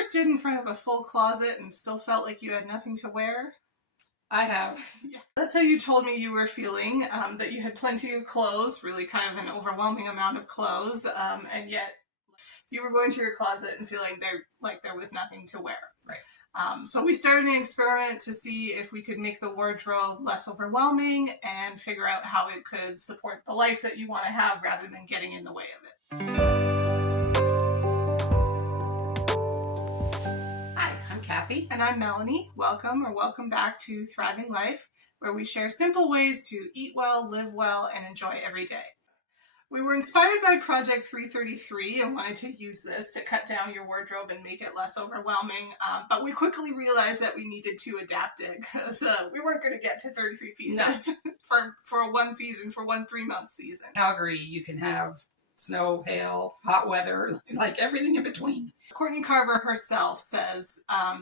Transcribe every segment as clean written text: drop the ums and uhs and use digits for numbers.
ever stood in front of a full closet and still felt like you had nothing to wear? I have. Yeah. That's how you told me you were feeling, that you had plenty of clothes, really kind of an overwhelming amount of clothes, and yet you were going to your closet and feeling there was nothing to wear. Right. So we started an experiment to see if we could make the wardrobe less overwhelming and figure out how it could support the life that you want to have rather than getting in the way of it. Kathy. And I'm Melanie. Welcome back to Thriving Life, where we share simple ways to eat well, live well, and enjoy every day. We were inspired by Project 333 and wanted to use this to cut down your wardrobe and make it less overwhelming, but we quickly realized that we needed to adapt it because we weren't going to get to 33 pieces for one season, for one 3-month season. Calgary, you can have snow, hail, hot weather, like everything in between. Courtney Carver herself says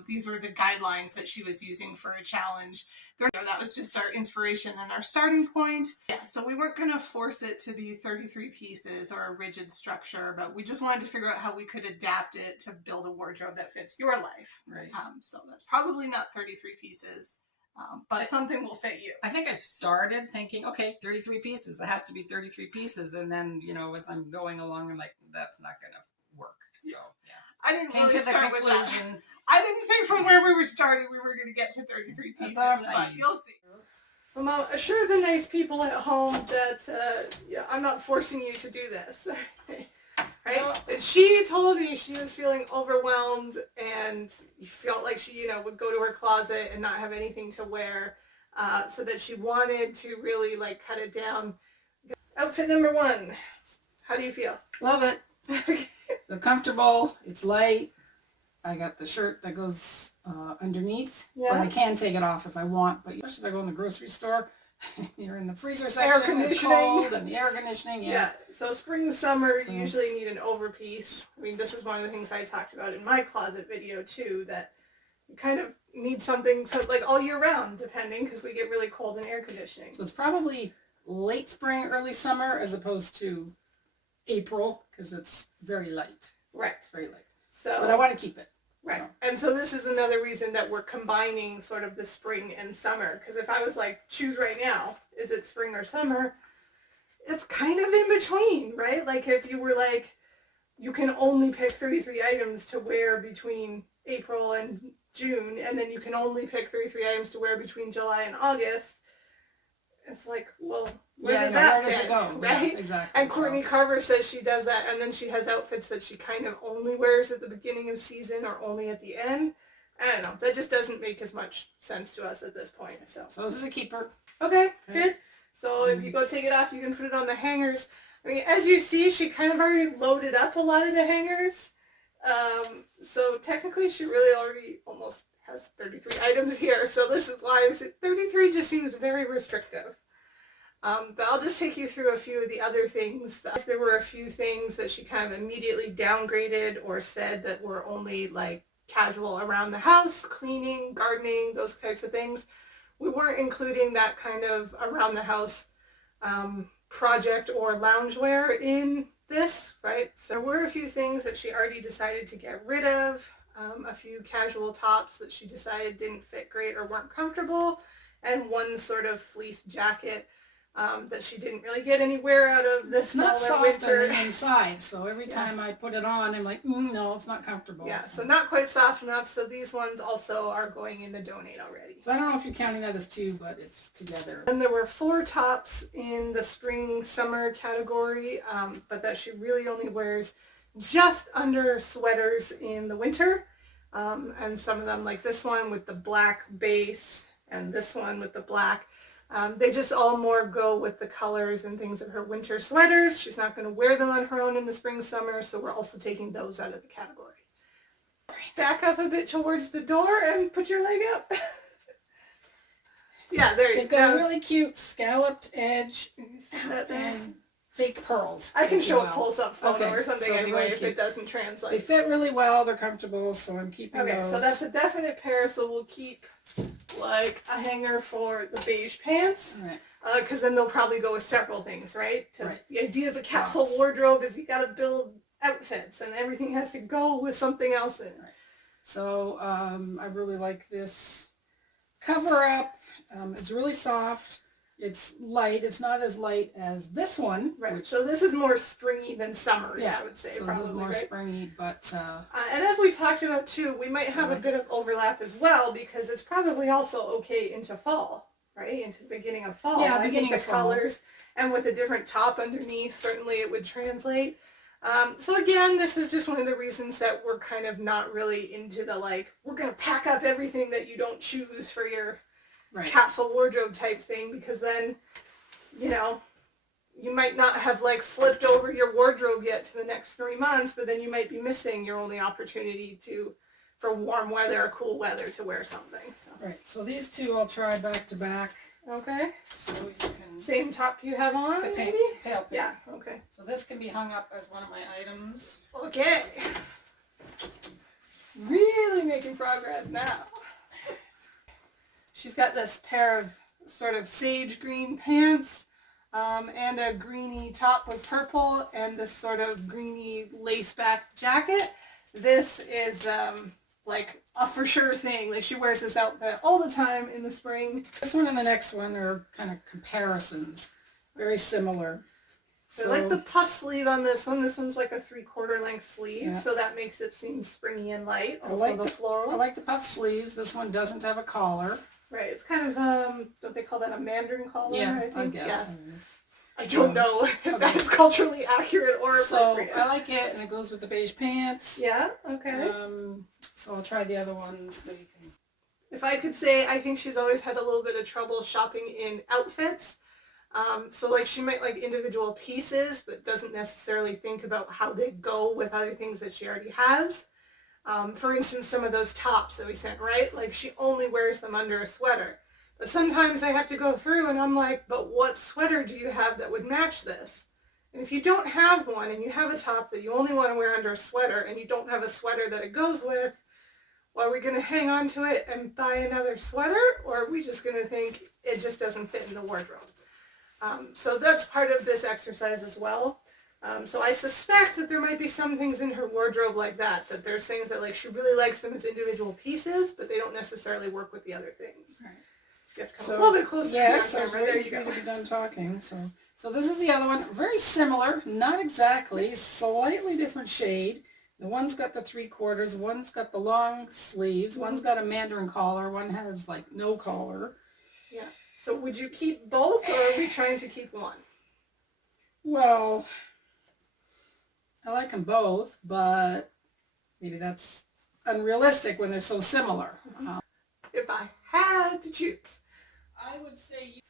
these were the guidelines that she was using for a challenge. That was just our inspiration and our starting point. Yeah, so we weren't going to force it to be 33 pieces or a rigid structure, but we just wanted to figure out how we could adapt it to build a wardrobe that fits your life. Right. So that's probably not 33 pieces. But something will fit you. I think I started thinking, okay, 33 pieces. It has to be 33 pieces. And then, as I'm going along, I'm like, that's not going to work. So, yeah. I didn't really start with that. I didn't think from where we were starting we were going to get to 33 pieces. But you'll see. Well, assure the nice people at home that I'm not forcing you to do this. Right? And she told me she was feeling overwhelmed and felt like she, would go to her closet and not have anything to wear, so that she wanted to really cut it down. Outfit number 1. How do you feel? Love it. They're comfortable. It's light. I got the shirt that goes underneath, but I can take it off if I want. But especially if I go in the grocery store, you're in the freezer section, air conditioning. It's cold, and the air conditioning, yeah. So spring, summer, you usually need an overpiece. I mean, this is one of the things I talked about in my closet video too, that you kind of need something all year round, depending, because we get really cold in air conditioning. So it's probably late spring, early summer, as opposed to April, because it's very light. Right. It's very light. So, but I want to keep it. Right. So. And so this is another reason that we're combining sort of the spring and summer. Because if I was choose right now, is it spring or summer? It's kind of in between, right? If you were you can only pick 33 items to wear between April and June, and then you can only pick 33 items to wear between July and August. It's well, where does it go? Right? Yeah, exactly. And Courtney Carver says she does that, and then she has outfits that she kind of only wears at the beginning of season or only at the end. I don't know. That just doesn't make as much sense to us at this point. So this is a keeper. Okay, good. So if you go take it off, you can put it on the hangers. I mean, as you see, she kind of already loaded up a lot of the hangers. So technically, she really already almost has 33 items here. So this is why 33 just seems very restrictive. But I'll just take you through a few of the other things. There were a few things that she kind of immediately downgraded or said that were only casual around the house, cleaning, gardening, those types of things. We weren't including that kind of around the house project or loungewear in this, right? So there were a few things that she already decided to get rid of. A few casual tops that she decided didn't fit great or weren't comfortable, and one sort of fleece jacket that she didn't really get any wear out of this fall and winter. It's not soft on the inside, so every time I put it on, I'm like, no, it's not comfortable. Yeah, so not quite soft enough, so these ones also are going in the donate already. So I don't know if you're counting that as 2, but it's together. And there were 4 tops in the spring-summer category, but that she really only wears just under sweaters in the winter. And some of them, like this one with the black base and this one with the black, they just all more go with the colors and things of her winter sweaters. She's not going to wear them on her own in the spring, summer, so we're also taking those out of the category. Back up a bit towards the door and put your leg up. Yeah, there you go. They've got a really cute scalloped edge and fake pearls. I can show a close-up photo or something anyway if it doesn't translate. They fit really well. They're comfortable, so I'm keeping those. Okay, so that's a definite pair, so we'll keep like a hanger for the beige pants. Right. Because then they'll probably go with several things, right? Right. The idea of a capsule wardrobe is you got to build outfits and everything has to go with something else in it. Right. So I really like this cover up. It's really soft. It's light. It's not as light as this one. Right. Which, So this is more springy than summery, yeah, I would say, so probably, this is more right? springy, but And as we talked about too, we might have a Okay. bit of overlap as well because it's probably also okay into fall, right? Into the beginning of fall. Yeah, I think beginning the of fall. colors and with a different top underneath, certainly it would translate. So again, this is just one of the reasons that we're kind of not really into the like, we're going to pack up everything that you don't choose for your right. capsule wardrobe type thing, because then, you know, you might not have like flipped over your wardrobe yet to the next 3 months, but then you might be missing your only opportunity for warm weather or cool weather to wear something. So. Right. So these two I'll try back to back. Okay. So you can Same top you have on, the maybe? pink, pale pink. Yeah, okay. So this can be hung up as one of my items. Okay. Really making progress now. She's got this pair of sort of sage green pants and a greeny top with purple and this sort of greeny lace back jacket. This is like a for sure thing. Like she wears this outfit all the time in the spring. This one and the next one are kind of comparisons. Very similar. So I like the puff sleeve on this one. This one's like a 3/4 length sleeve, Yeah. so that makes it seem springy and light. I Also like the the floral. I like the puff sleeves. This one doesn't have a collar. Right, it's kind of, don't they call that a mandarin collar, Yeah, I think? I guess. Yeah. I don't know if Okay. that's culturally accurate or So appropriate. I like it, and it goes with the beige pants. Yeah, okay. So I'll try the other one so you can. If I could say, I think she's always had a little bit of trouble shopping in outfits. So like she might like individual pieces, but doesn't necessarily think about how they go with other things that she already has. For instance, some of those tops that we sent, right? Like she only wears them under a sweater. But sometimes I have to go through and I'm like, but what sweater do you have that would match this? And if you don't have one and you have a top that you only want to wear under a sweater and you don't have a sweater that it goes with, well, are we going to hang on to it and buy another sweater? Or are we just going to think it just doesn't fit in the wardrobe? So that's part of this exercise as well. So I suspect that there might be some things in her wardrobe like that, that there's things that like she really likes them as individual pieces, but they don't necessarily work with the other things. Right. You have to come a little bit closer Yes, to I the was camera. There waiting you for go. you to be done talking. So this is the other one. Very similar, not exactly, slightly different shade. The one's got the 3/4, one's got the long sleeves, one's got a mandarin collar, one has like no collar. Yeah. So would you keep both, or are we trying to keep one? Well, I like them both, but maybe that's unrealistic when they're so similar. If I had to choose. I would say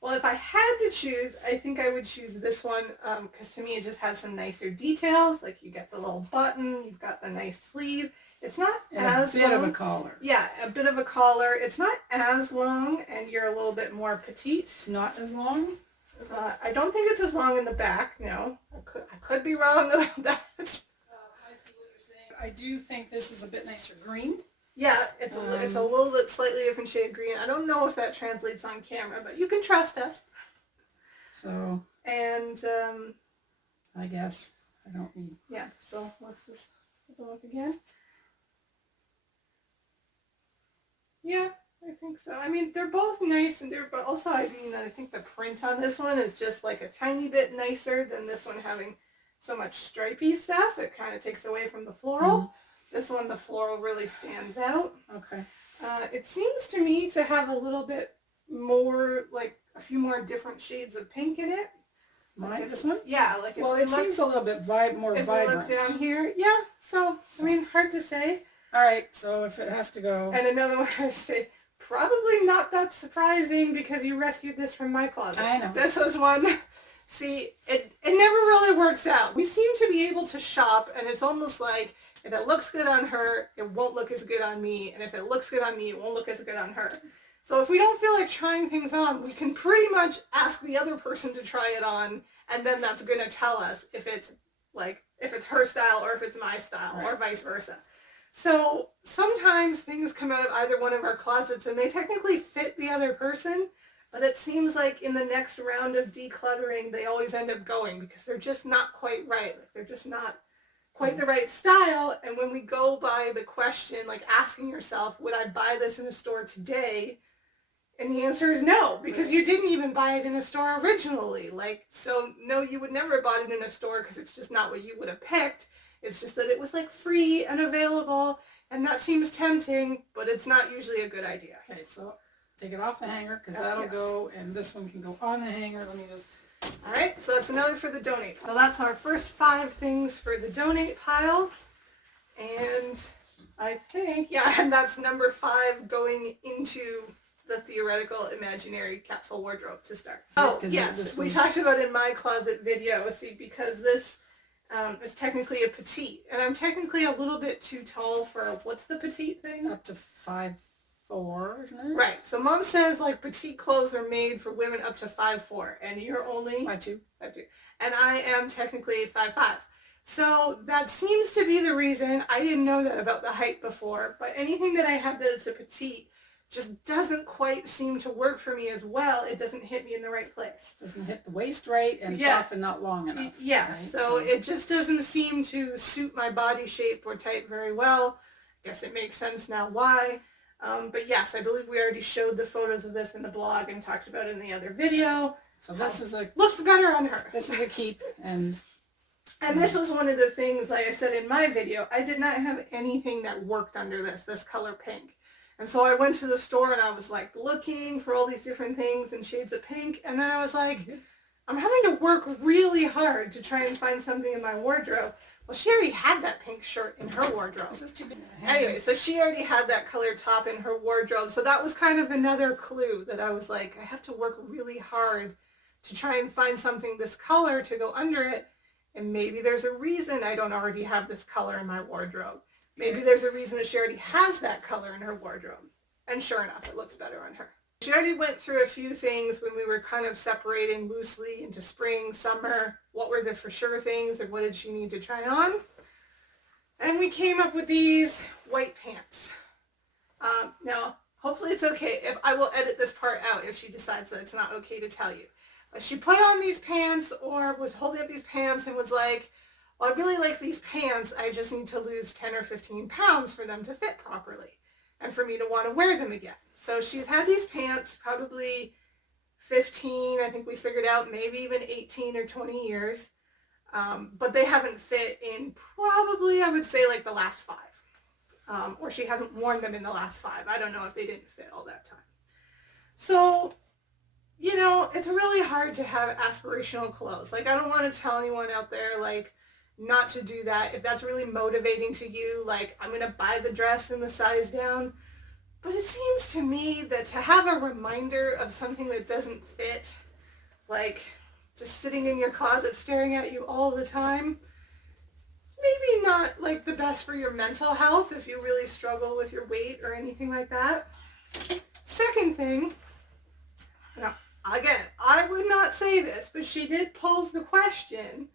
Well, if I had to choose, I think I would choose this one because to me it just has some nicer details. Like you get the little button, you've got the nice sleeve. It's not and as a bit long. of a collar. Yeah, a bit of a collar. It's not as long, and you're a little bit more petite. It's not as long. I don't think it's as long in the back. No, I could be wrong about that. I see what you're saying. I do think this is a bit nicer green. Yeah, it's a little bit slightly different shade of green. I don't know if that translates on camera, but you can trust us. So And I guess I don't need. yeah, so let's just take a look again. Yeah, I think so. I mean, they're both nice, but also I think the print on this one is just like a tiny bit nicer than this one having so much stripy stuff. It kind of takes away from the floral. Mm-hmm. This one, the floral really stands out. Okay. It seems to me to have a little bit more, like a few more different shades of pink in it. Mine, this one? Yeah, like if Well, we it look, seems a little bit more if we look vibrant. down here, yeah. So I mean, hard to say. All right, so if it has to go, And another one I say, probably not that surprising because you rescued this from my closet. I know. This was one. See, it never really works out. We seem to be able to shop, and it's almost like if it looks good on her, it won't look as good on me, and if it looks good on me, it won't look as good on her. So if we don't feel like trying things on, we can pretty much ask the other person to try it on, and then that's going to tell us if it's her style or if it's my style, or vice versa. So sometimes things come out of either one of our closets and they technically fit the other person, but it seems like in the next round of decluttering, they always end up going because they're just not quite right. Like they're just not quite the right style. And when we go by the question, like asking yourself, would I buy this in a store today? And the answer is no, because you didn't even buy it in a store originally. Like, so no, you would never have bought it in a store because it's just not what you would have picked. It's just that it was like free and available, and that seems tempting, but it's not usually a good idea. Okay, so take it off the hanger because that'll yes. go, and this one can go on the hanger. Let me just... All right, so that's another for the donate. So that's our first 5 things for the donate pile. And I think, yeah, and that's number 5 going into the theoretical imaginary capsule wardrobe to start. Oh, yes, we talked about in my closet video, see, because this is technically a petite, and I'm technically a little bit too tall for, what's the petite thing? Up to 5'4", isn't it? Right, so Mom says like petite clothes are made for women up to 5'4", and you're only 5'2". 5'2", and I am technically 5'5". So that seems to be the reason. I didn't know that about the height before, but anything that I have that it's a petite just doesn't quite seem to work for me as well. It doesn't hit me in the right place. Doesn't hit the waist right, and it's often not long enough. Yeah, right? so it just doesn't seem to suit my body shape or type very well. I guess it makes sense now why. But yes, I believe we already showed the photos of this in the blog and talked about it in the other video. So this is a... Looks better on her. This is a keep, and this was one of the things, like I said in my video, I did not have anything that worked under this color pink. And so I went to the store and I was like looking for all these different things and shades of pink. And then I was like, I'm having to work really hard to try and find something in my wardrobe. Well, she already had that pink shirt in her wardrobe. this is too big. Anyway, so she already had that color top in her wardrobe. So that was kind of another clue that I was like, I have to work really hard to try and find something this color to go under it. And maybe there's a reason I don't already have this color in my wardrobe. Maybe there's a reason that she already has that color in her wardrobe. And sure enough, it looks better on her. She already went through a few things when we were kind of separating loosely into spring, summer. What were the for sure things and what did she need to try on? And we came up with these white pants. Now, hopefully it's okay if I will edit this part out if she decides that it's not okay to tell you. But she put on these pants or was holding up these pants and was like, well, I really like these pants. I just need to lose 10 or 15 pounds for them to fit properly and for me to want to wear them again. So she's had these pants probably 15, I think we figured out, maybe even 18 or 20 years. But they haven't fit in probably, I would say, like the last 5. Or she hasn't worn them in the last 5. I don't know if they didn't fit all that time. So, you know, it's really hard to have aspirational clothes. Like, I don't want to tell anyone out there, like, not to do that. If that's really motivating to you, like, I'm going to buy the dress in the size down. But it seems to me that to have a reminder of something that doesn't fit, like just sitting in your closet staring at you all the time, maybe not like the best for your mental health if you really struggle with your weight or anything like that. Second thing, now again, I would not say this, but she did pose the question,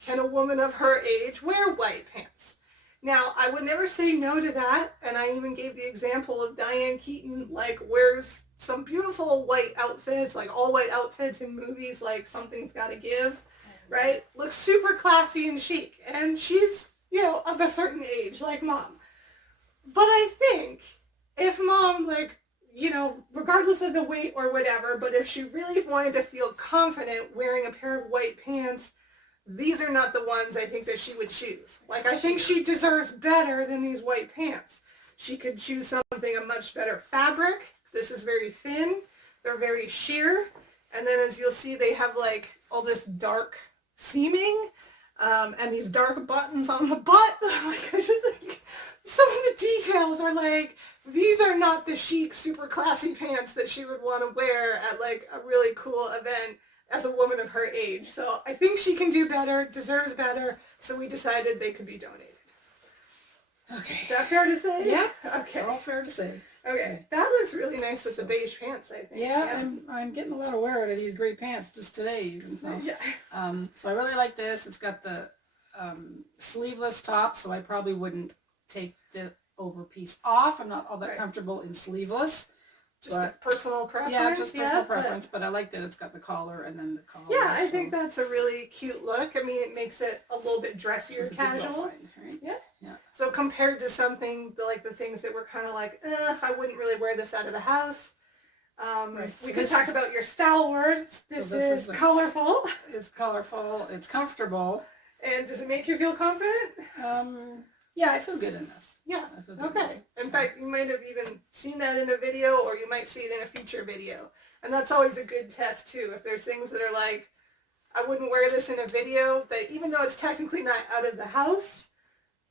can a woman of her age wear white pants? Now, I would never say no to that, and I even gave the example of Diane Keaton, like, wears some beautiful white outfits, like all white outfits in movies, like Something's Gotta Give, right? Looks super classy and chic, and she's, you know, of a certain age, like Mom. But I think if Mom, like, you know, regardless of the weight or whatever, but if she really wanted to feel confident wearing a pair of white pants, these are not the ones I think that she would choose. Like, I think she deserves better than these white pants. She could choose something a much better fabric. This is very thin. They're very sheer. And then as you'll see, they have like all this dark seaming and these dark buttons on the butt. Like, I just think some of the details are like, these are not the chic, super classy pants that she would want to wear at like a really cool event as a woman of her age. So I think she can do better, deserves better, so we decided they could be donated. Okay. Is that fair to say? Yeah. Okay. All fair to say. Okay. That looks really nice with the beige pants, I think. Yeah, I'm getting a lot of wear out of these gray pants just today, even so. Yeah. So I really like this. It's got the sleeveless top, so I probably wouldn't take the over piece off. I'm not all that comfortable in sleeveless. just a personal preference. Yeah, just personal but- preference, but I like that it's got the collar and then the collar. Yeah, I so think that's a really cute look. I mean, it makes it a little bit this dressier, is a good little casual. find, right? Yeah. Yeah. So compared to something like the things that were kind of like, I wouldn't really wear this out of the house. Right. We So could this- talk about your style words. This this is is a- colorful. It's colorful. It's comfortable. And does it make you feel confident? Yeah, I feel good in this. Yeah. I feel good in Okay. this, In so. fact, you might have even seen that in a video, or you might see it in a future video. And that's always a good test too. If there's things that are like, I wouldn't wear this in a video, that even though it's technically not out of the house,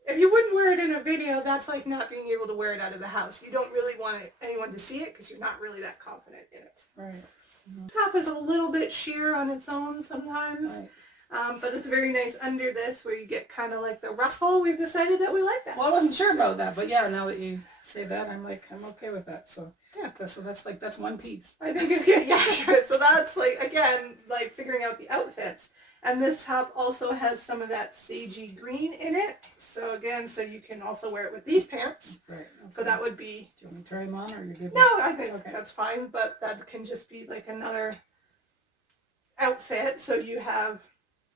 if you wouldn't wear it in a video, that's like not being able to wear it out of the house. You don't really want anyone to see it because you're not really that confident in it. Right. Top is a little bit sheer on its own sometimes. Right. But it's very nice under this where you get kind of like the ruffle. We've decided that we like that. Well, I wasn't sure about that, but yeah, now that you say that, I'm okay with that. So Yeah. so that's one piece. I think it's good. Yeah, sure. So that's like, again, like figuring out the outfits. And this top also has some of that sagey green in it. So again, so you can also wear it with these pants. Right. So that would be, Do you want me to try them on, or you're good? no, I think Okay. that's fine. But that can just be like another outfit. So you have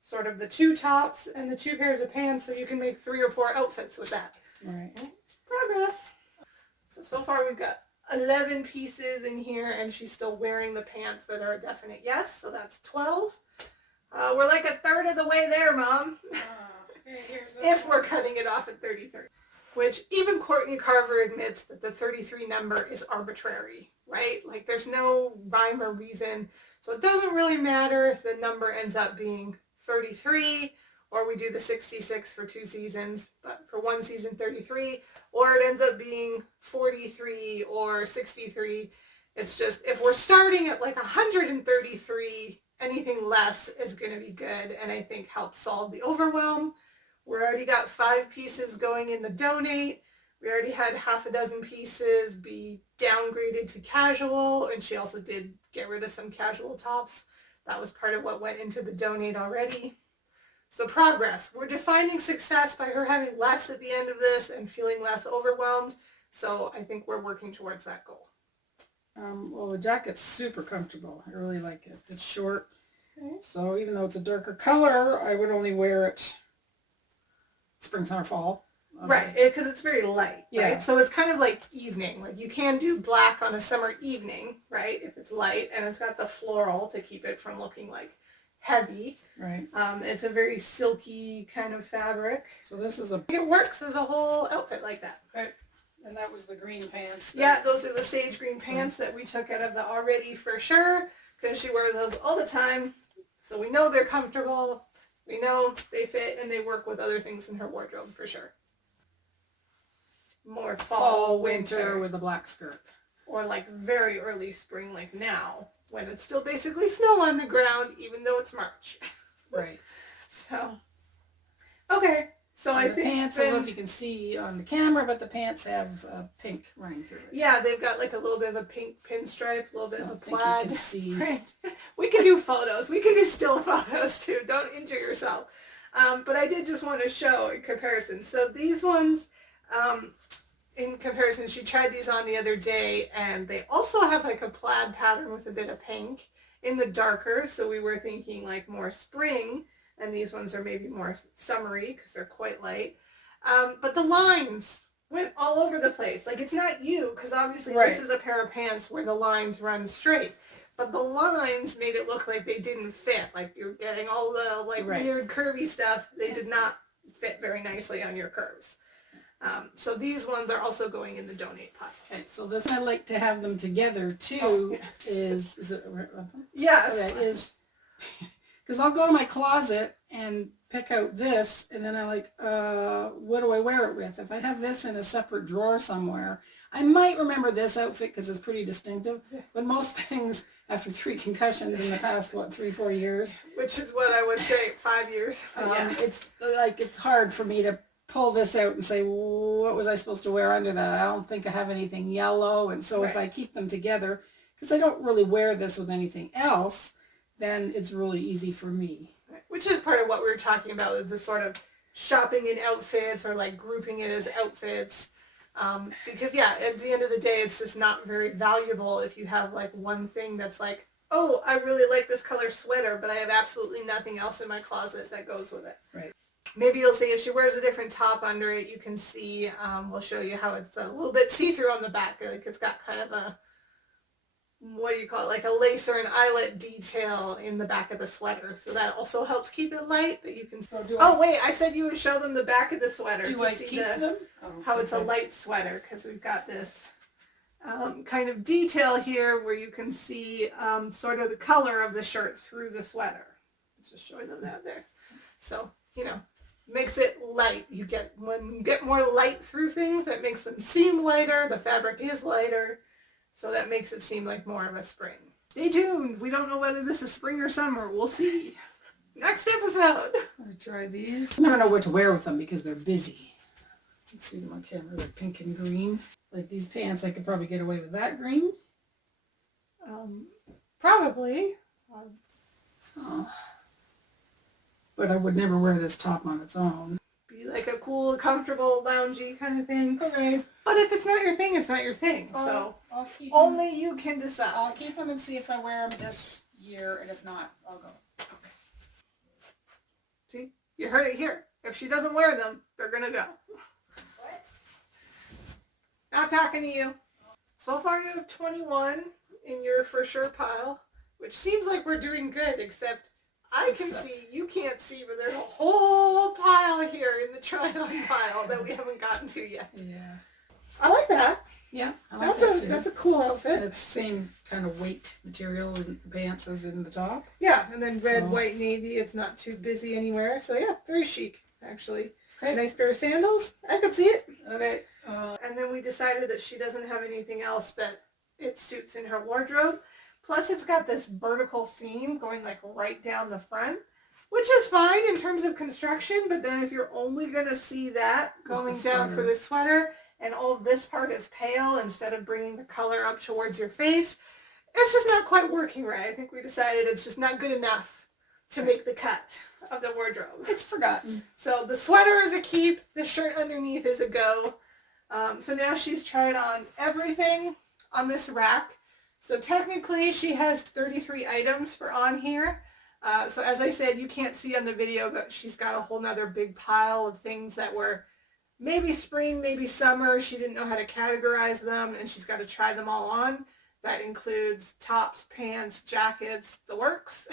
sort of the two tops and the two pairs of pants. So you can make 3 or 4 outfits with that. Right. Progress. So far we've got 11 pieces in here, and she's still wearing the pants that are a definite yes, so that's 12. We're like a third of the way there, Mom, if we're cutting it off at 33. Which even Courtney Carver admits that the 33 number is arbitrary, right? Like there's no rhyme or reason. So it doesn't really matter if the number ends up being 33, or we do the 66 for 2 seasons, but for 1 season 33, or it ends up being 43 or 63. It's just, if we're starting at like 133, anything less is going to be good, and I think helps solve the overwhelm. We already got 5 pieces going in the donate. We already had half a dozen pieces be downgraded to casual, and she also did get rid of some casual tops. That was part of what went into the donate already. So progress. We're defining success by her having less at the end of this and feeling less overwhelmed. So I think we're working towards that goal. Well, the jacket's super comfortable. I really like it. It's short, Okay. so even though it's a darker color, I would only wear it spring, summer, fall. Right, because it's very light, Yeah. right? So it's kind of like evening. Like you can do black on a summer evening, right, if it's light, and it's got the floral to keep it from looking like heavy. Right. It's a very silky kind of fabric. So this is a It works as a whole outfit like that. and that was the green pants. Yeah, those are the sage green pants that we took out of the already for sure, because she wears those all the time. So we know they're comfortable, we know they fit, and they work with other things in her wardrobe for sure. More fall, winter with a black skirt. or like very early spring, like now, when it's still basically snow on the ground, even though it's March. Right. So, okay. So I the think pants, I don't know then, if you can see on the camera, but the pants have pink running through it. yeah, they've got like a little bit of a pink pinstripe, a little bit I of a don't think you plaid. can see. Right. We can do photos. We can do still photos too. Don't injure yourself. But I did just want to show in comparison. So these ones, in comparison, she tried these on the other day, and they also have like a plaid pattern with a bit of pink in the darker. So we were thinking like more spring, and these ones are maybe more summery because they're quite light. But the lines went all over the place. Like it's not you, because obviously Right. this is a pair of pants where the lines run straight. But the lines made it look like they didn't fit. Like you're getting all the like Right. weird curvy stuff. They did not fit very nicely on your curves. So these ones are also going in the donate pot. Okay, so this I like to have them together too. Oh, Is it? Yeah, Okay, it's fine. is because I'll go to my closet and pick out this, and then I'm like, what do I wear it with? If I have this in a separate drawer somewhere, I might remember this outfit because it's pretty distinctive. Yeah. But most things, after 3 concussions in the past, 3-4 years, Which is what I would say 5 years. Yeah. it's like it's hard for me to pull this out and say, what was I supposed to wear under that? I don't think I have anything yellow, and so if Right. I keep them together, because I don't really wear this with anything else, then it's really easy for me. Which is part of what we were talking about, the sort of shopping in outfits or like grouping it as outfits. Because yeah, at the end of the day, it's just not very valuable if you have like one thing that's like, oh, I really like this color sweater, but I have absolutely nothing else in my closet that goes with it. Right. Maybe you'll see if she wears a different top under it, you can see, we'll show you how it's a little bit see-through on the back. Like it's got kind of a, what do you call it, like a lace or an eyelet detail in the back of the sweater. So that also helps keep it light, but you can So do oh wait, I said you would show them the back of the sweater Do to I see keep them? Oh, how it's a okay. light sweater, because we've got this kind of detail here where you can see sort of the color of the shirt through the sweater. Let's just showing them that there. So, you know, makes it light. When you get more light through things, that makes them seem lighter. The fabric is lighter, so that makes it seem like more of a spring. Stay tuned. We don't know whether this is spring or summer. We'll see. Next episode. I try these. I never know what to wear with them because they're busy. Let's see them on camera. They're pink and green. Like these pants, I could probably get away with that green. Probably. So, but I would never wear this top on its own. Be like a cool, comfortable, loungy kind of thing. Okay. But if it's not your thing, it's not your thing. So I'll keep only you can decide. I'll keep them and see if I wear them this year, and if not, I'll go. See, you heard it here. If she doesn't wear them, they're gonna go. What? Not talking to you. So far you have 21 in your for sure pile, which seems like we're doing good, except I can see, you can't see, but there's a whole pile here in the try-on pile that we haven't gotten to yet. Yeah. I like that. Yeah, I like that too. That's a cool outfit. It's the same kind of weight material in the pants as in the top. Yeah, and then red, So- white, navy. It's not too busy anywhere. So yeah, very chic, actually. Great. Nice pair of sandals. I could see it. Okay. And then we decided that she doesn't have anything else that it suits in her wardrobe. Plus it's got this vertical seam going like right down the front, which is fine in terms of construction, but then if you're only going to see that going the down for sweater. the sweater and all this part is pale instead of bringing the color up towards your face, it's just not quite working right. I think we decided it's just not good enough to make the cut of the wardrobe. It's forgotten. So the sweater is a keep, the shirt underneath is a go. So now she's tried on everything on this rack. So technically she has 33 items for on here. So as I said, you can't see on the video, but she's got a whole nother big pile of things that were maybe spring, maybe summer. She didn't know how to categorize them, and she's got to try them all on. That includes tops, pants, jackets, the works.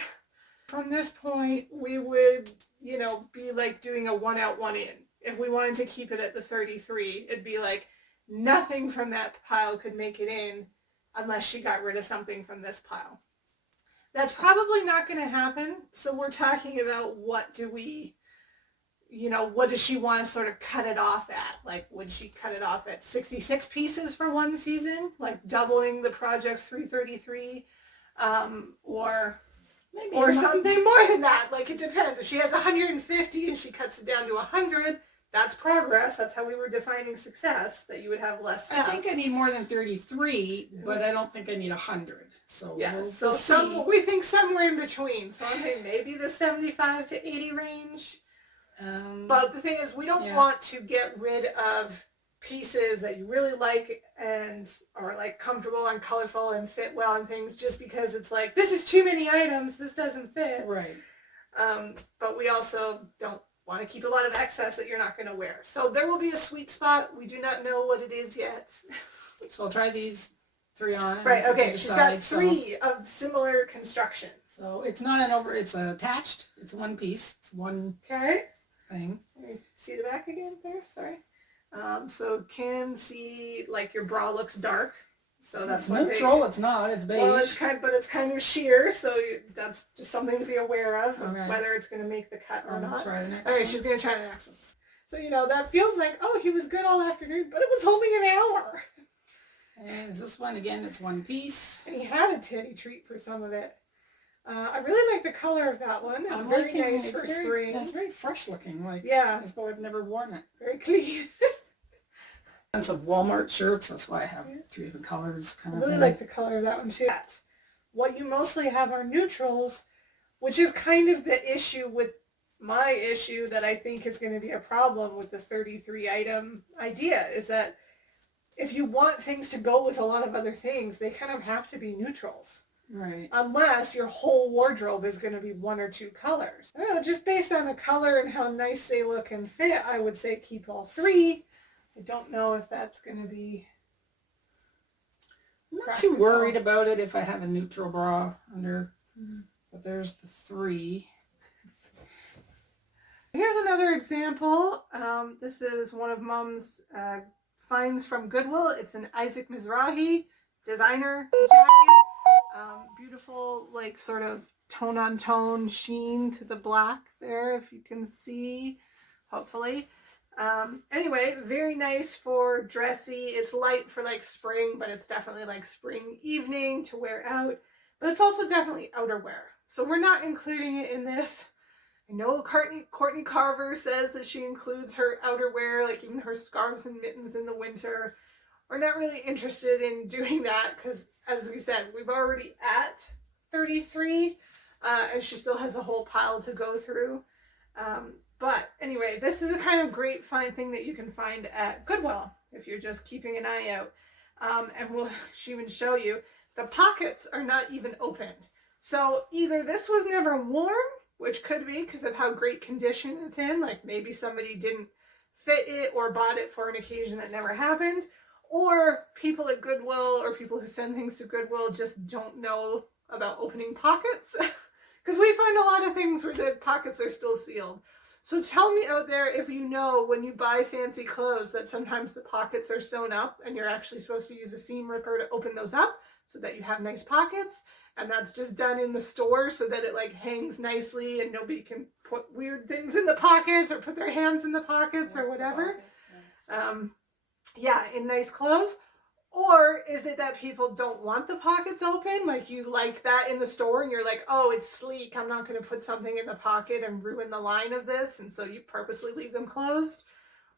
From this point, we would, you know, be like doing a one out, one in. If we wanted to keep it at the 33, it'd be like nothing from that pile could make it in unless she got rid of something from this pile. That's probably not going to happen. So we're talking about what do we, you know, what does she want to sort of cut it off at? Like, would she cut it off at 66 pieces for one season? Like doubling the project's 333? Or Maybe or not. something more than that. Like, it depends. If she has 150 and she cuts it down to 100, that's progress. That's how we were defining success, that you would have less I stuff. think I need more than 33, but I don't think I need 100. So Yeah, we'll so see. we think somewhere in between. So I'm thinking maybe the 75 to 80 range. But the thing is, we don't Yeah. want to get rid of pieces that you really like and are like comfortable and colorful and fit well and things just because it's like, this is too many items, this doesn't fit. Right. But we also don't want to keep a lot of excess that you're not going to wear. So there will be a sweet spot. We do not know what it is yet. So I'll try these 3 on. and Right, okay, decide, she's got so- 3 of similar construction. So it's not an over, it's attached. It's one piece. It's one Okay. thing. See the back again there? Sorry. So can see like your bra looks dark. So that's It's what neutral. It's not. It's beige. Well, it's kind of sheer, so that's just something to be aware of Okay. whether it's going to make the cut or I'll not. try the next All right, one. she's going to try the next one. So, you know, that feels like, oh, he was good all afternoon, but it was only an hour. And this one again, it's one piece. And he had a titty treat for some of it. I really like the color of that one. It's I'm very liking- nice it's for very- spring. yeah, it's very fresh looking, like Yeah, as though I've never worn it. very clean. Lots of Walmart shirts. That's why I have 3 different colors. I Kind of really thing. like the color of that one too. What you mostly have are neutrals, which is kind of the issue with my issue that I think is going to be a problem with the 33 item idea, is that if you want things to go with a lot of other things, they kind of have to be neutrals. Right. Unless your whole wardrobe is going to be one or two colors. I don't know, just based on the color and how nice they look and fit, I would say keep all three. I don't know if that's going to be... I'm not too worried about it if I have a neutral bra under, but there's the 3. Here's another example. This is one of Mom's finds from Goodwill. It's an Isaac Mizrahi designer jacket. Beautiful, like, sort of tone-on-tone sheen to the black there, if you can see, hopefully. Anyway, very nice for dressy. It's light for like spring, but it's definitely like spring evening to wear out. But it's also definitely outerwear. So we're not including it in this. I know Courtney Carver says that she includes her outerwear, like even her scarves and mittens in the winter. We're not really interested in doing that because, as we said, we've already at 33, and she still has a whole pile to go through. But anyway, this is a kind of great fine thing that you can find at Goodwill if you're just keeping an eye out. And we'll even show you, the pockets are not even opened. So either this was never worn, which could be because of how great condition it's in, like maybe somebody didn't fit it or bought it for an occasion that never happened, or people at Goodwill or people who send things to Goodwill just don't know about opening pockets. Because we find a lot of things where the pockets are still sealed. So tell me out there if you know when you buy fancy clothes that sometimes the pockets are sewn up and you're actually supposed to use a seam ripper to open those up so that you have nice pockets. And that's just done in the store so that it like hangs nicely and nobody can put weird things in the pockets or put their hands in the pockets or whatever. Yeah, in nice clothes. Or is it that people don't want the pockets open? Like you like that in the store and you're like, oh, it's sleek. I'm not going to put something in the pocket and ruin the line of this. And so you purposely leave them closed.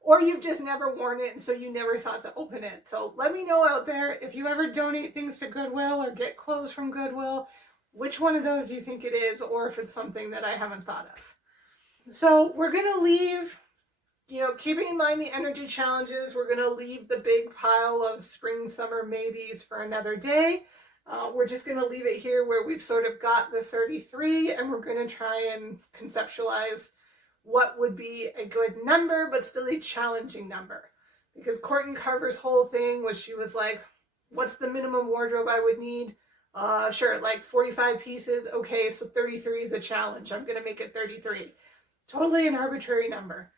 Or you've just never worn it and so you never thought to open it. So let me know out there if you ever donate things to Goodwill or get clothes from Goodwill, which one of those you think it is, or if it's something that I haven't thought of. So we're going to leave... You know, keeping in mind the energy challenges, we're going to leave the big pile of spring, summer maybes for another day. We're just going to leave it here where we've sort of got the 33, and we're going to try and conceptualize what would be a good number, but still a challenging number. Because Courtney Carver's whole thing was she was like, what's the minimum wardrobe I would need? Sure, like 45 pieces. Okay, so 33 is a challenge. I'm going to make it 33. Totally an arbitrary number.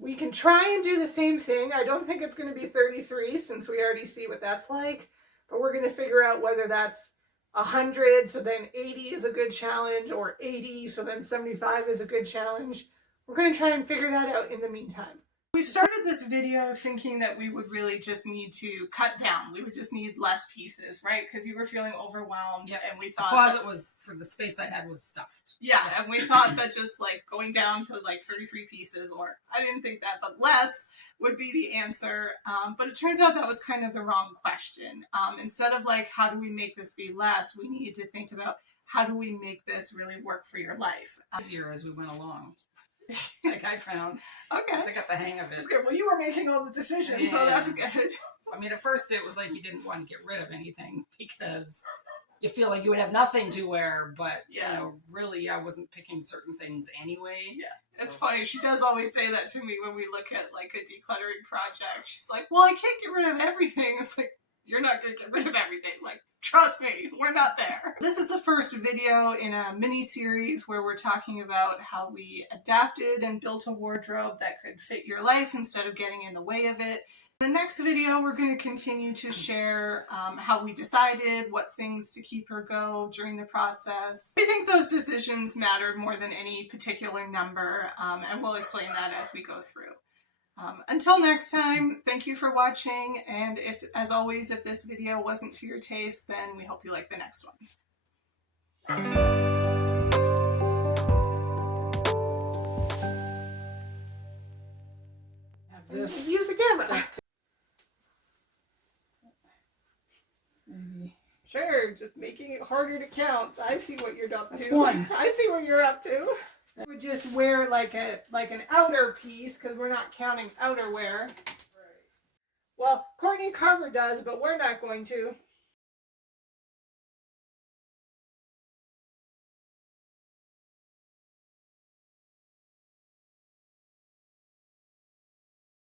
We can try and do the same thing. I don't think it's going to be 33 since we already see what that's like. But we're going to figure out whether that's 100, so then 80 is a good challenge, or 80, so then 75 is a good challenge. We're going to try and figure that out in the meantime. We started this video thinking that we would really just need to cut down. We would just need less pieces, right? Because you were feeling overwhelmed, Yep. and we The thought closet was, for the space I had, was stuffed. yeah, and we thought that just like going down to like 33 pieces, or I didn't think that, but less would be the answer. But it turns out that was kind of the wrong question. Instead of like, how do we make this be less? We need to think about how do we make this really work for your life? Easier as we went along. Like I found. Okay. Once I got the hang of it. That's good. Well, you were making all the decisions, so that's good. I mean, at first it was like you didn't want to get rid of anything because you feel like you would have nothing to wear, but Yeah. you know, really I wasn't picking certain things anyway. Yeah, it's funny. She does always say that to me when we look at like a decluttering project. She's like, well, I can't get rid of everything. It's like, you're not going to get rid of everything. Like, trust me, we're not there. This is the first video in a mini series where we're talking about how we adapted and built a wardrobe that could fit your life instead of getting in the way of it. In the next video, we're going to continue to share how we decided what things to keep or go during the process. I think those decisions mattered more than any particular number, and we'll explain that as we go through. Until next time, thank you for watching, and if, as always, if this video wasn't to your taste, then we hope you like the next one. This Use the camera. maybe. Sure, just making it harder to count. I see what you're up to. That's one. I see what you're up to. We would just wear like an outer piece because we're not counting outerwear. Well, Courtney Carver does, but we're not going to.